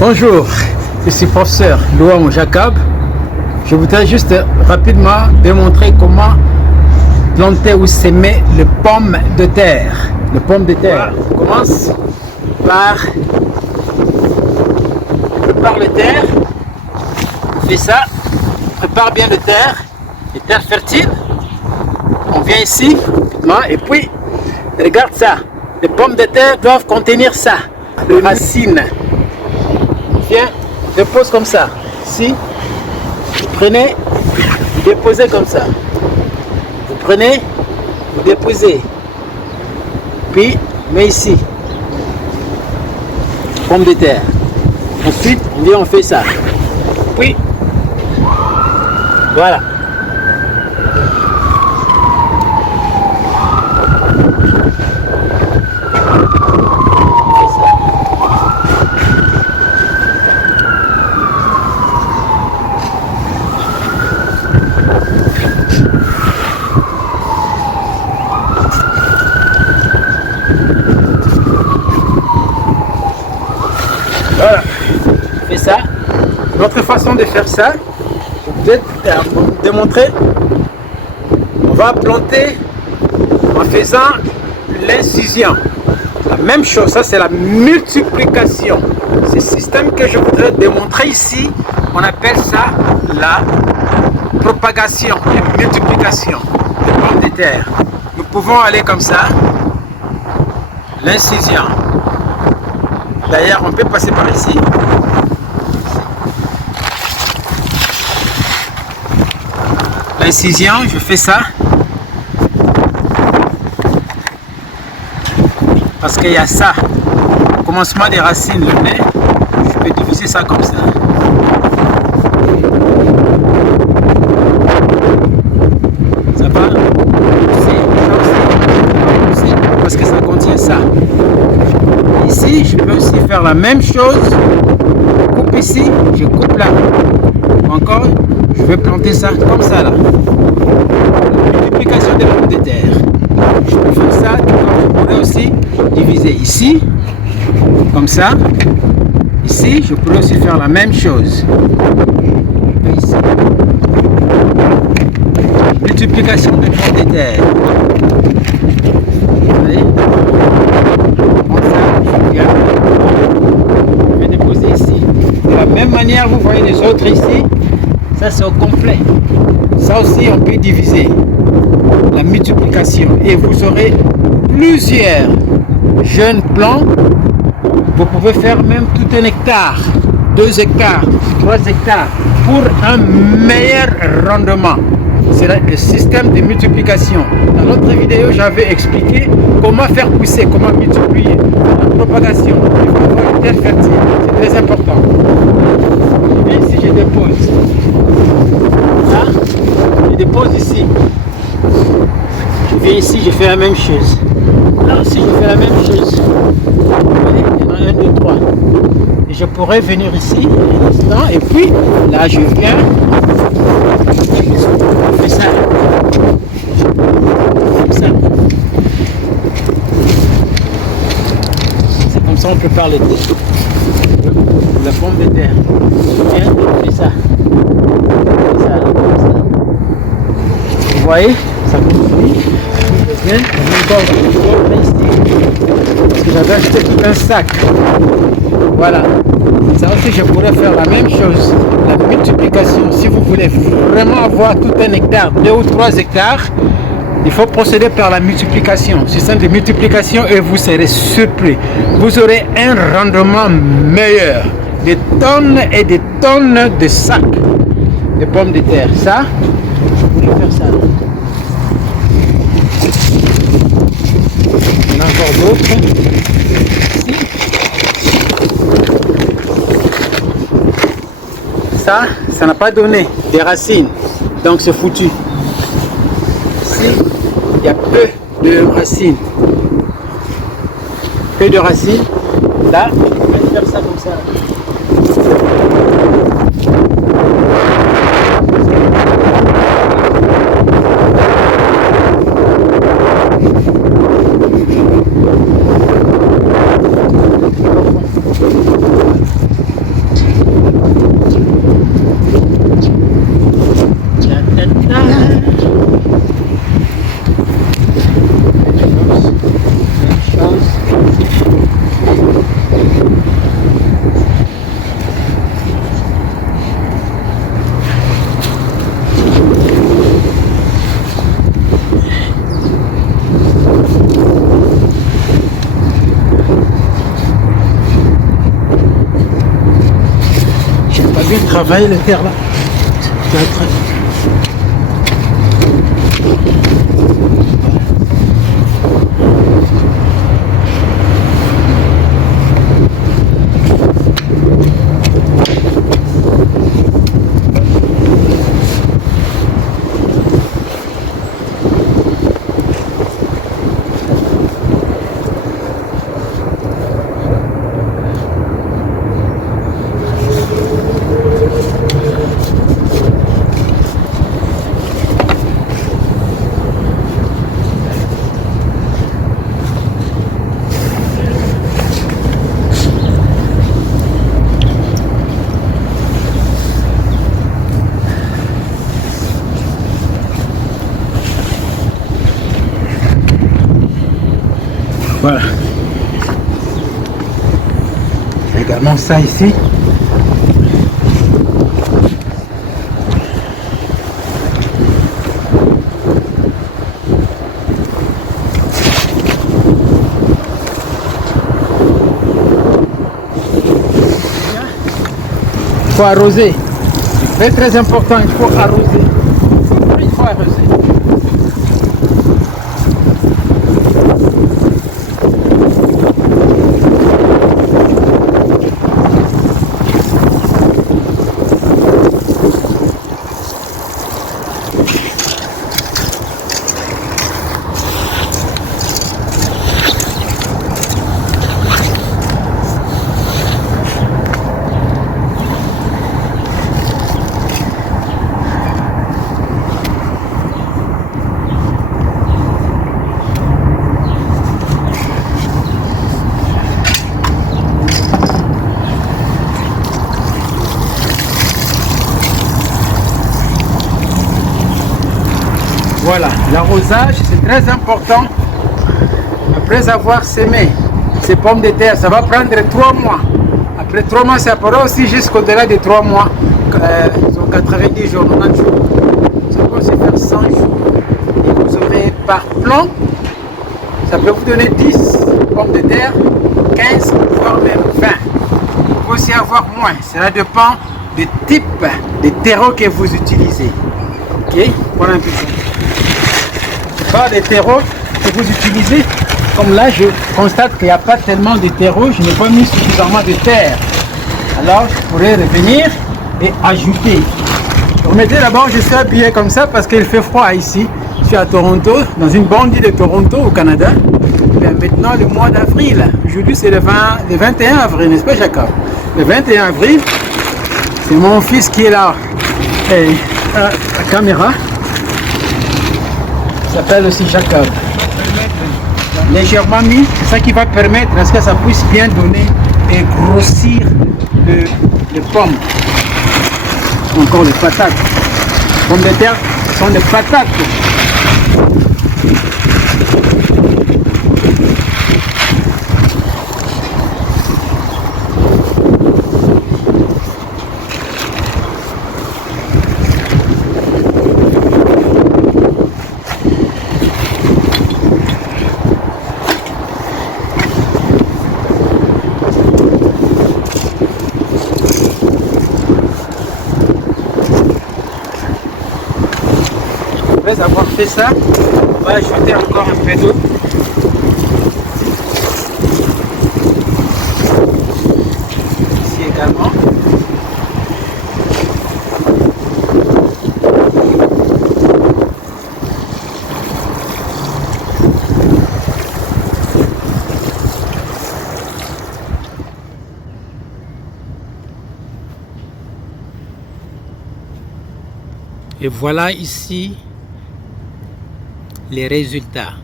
Bonjour, je suis professeur Louam Jacob. Je voudrais juste rapidement démontrer comment planter ou s'aimer les pommes de terre. Les pommes de terre. On commence par le terre. On fait ça. On prépare bien le terre, les terres fertiles. On vient ici rapidement et puis regarde ça. Les pommes de terre doivent contenir ça, les racines. Viens, dépose comme ça. Ici, vous prenez, vous déposez comme ça. Vous prenez, vous déposez. Puis, mets ici. Pomme de terre. Ensuite, on vient, on fait ça. Puis, voilà. Voilà, on fait ça. Notre façon de faire ça, je vais vous démontrer. On va planter en faisant l'incision. La même chose, ça c'est la multiplication. Ce système que je voudrais démontrer ici, on appelle ça la propagation, la multiplication des pommes de terre. Nous pouvons aller comme ça, l'incision. D'ailleurs, on peut passer par ici. L'incision, je fais ça. Parce qu'il y a ça. Au commencement des racines, le nez, je peux diviser ça comme ça. Ça va? Parce que ça contient ça. Ici, je peux aussi faire la même chose. Je coupe ici, je coupe là. Encore, je vais planter ça comme ça là. La multiplication des pommes de terre. Je peux faire ça, je pourrais aussi diviser ici, comme ça. Ici, je pourrais aussi faire la même chose. Ici. Multiplication des pommes de terre. Allez. Je vais déposer ici. De la même manière, vous voyez les autres ici. Ça c'est au complet. Ça aussi on peut diviser. La multiplication. Et vous aurez plusieurs jeunes plants. Vous pouvez faire même tout un hectare, 2 hectares, 3 hectares pour un meilleur rendement. C'est le système de multiplication. Dans l'autre vidéo, j'avais expliqué comment faire pousser, comment multiplier. La propagation, il faut avoir une terre fertile, c'est très important. Et ici, je dépose. Là, je dépose ici. Je viens ici, je fais la même chose. Là aussi, je fais la même chose. Il y en a 1, 2, 3. Et je pourrais venir ici, un instant, et puis là, je viens. On fait ça. Comme ça. C'est comme ça on prépare les terres. La pomme de terre. Viens, on fait ça. On fait ça, comme ça. Vous voyez, ça continue. Je viens, on met ici. Parce que j'avais acheté tout un sac. Voilà. Ça aussi, je pourrais faire la même chose. La multiplication. Si vous voulez vraiment avoir tout un hectare, 2 ou 3 hectares, il faut procéder par la multiplication. Système de multiplication et vous serez surpris. Vous aurez un rendement meilleur. Des tonnes et des tonnes de sacs de pommes de terre. Ça, je pourrais faire ça. Il y en a encore d'autres. Ça n'a pas donné des racines, donc c'est foutu. Ici, il y a peu de racines. Peu de racines. Là, on va faire ça comme ça. travailler les terres là. Voilà. Également ça ici. Il faut arroser. C'est très important, il faut arroser. Il faut arroser. Voilà, l'arrosage c'est très important. Après avoir semé ces pommes de terre, ça va prendre 3 mois. Après 3 mois, ça pourra aussi jusqu'au-delà de 3 mois. 90 jours, 90 jours. Ça peut aussi faire 100 jours. Et vous aurez par plan, ça peut vous donner 10 pommes de terre, 15, voire même 20. Vous pouvez aussi avoir moins. Cela dépend du type de terreau que vous utilisez. Ok, voilà un peu ça. Pas des terreaux que vous utilisez. Comme là, je constate qu'il n'y a pas tellement de terreau, je n'ai pas mis suffisamment de terre. Alors, je pourrais revenir et ajouter. Remettez d'abord, je suis habillé comme ça parce qu'il fait froid ici. Je suis à Toronto, dans une bande de Toronto au Canada. Et maintenant, le mois d'avril. Aujourd'hui, c'est le 21 avril, n'est-ce pas, Jacob? Le 21 avril, c'est mon fils qui est là. Et la caméra s'appelle aussi Jacob. Légèrement mis, c'est ça qui va permettre à ce que ça puisse bien donner et grossir les pommes. Encore les patates. Les pommes de terre sont des patates. Après avoir fait ça, on va ajouter encore un peu d'eau. Ici également. Et voilà ici les résultats.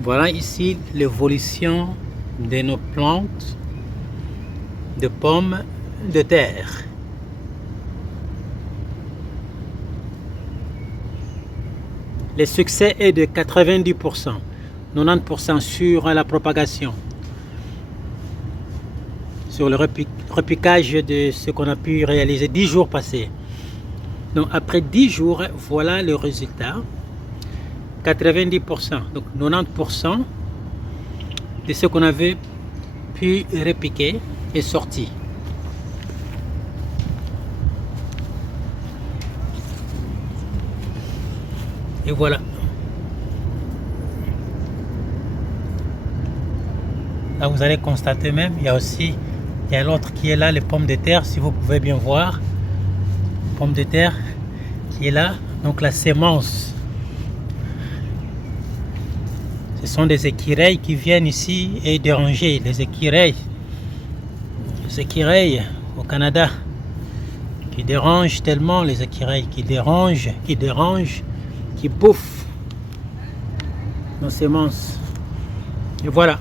Voilà ici l'évolution de nos plantes de pommes de terre. Le succès est de 90%, 90% sur la propagation, sur le repiquage de ce qu'on a pu réaliser 10 jours passés. Donc après 10 jours, voilà le résultat. 90%, donc 90% de ce qu'on avait pu repiquer est sorti. Et voilà. Là, vous allez constater même, il y a l'autre qui est là, les pommes de terre, si vous pouvez bien voir. Pommes de terre qui est là, donc la sémence. Ce sont des écureuils qui viennent ici et déranger. Les écureuils au Canada qui dérangent tellement, les écureuils qui dérangent, qui bouffent nos semences. Et voilà.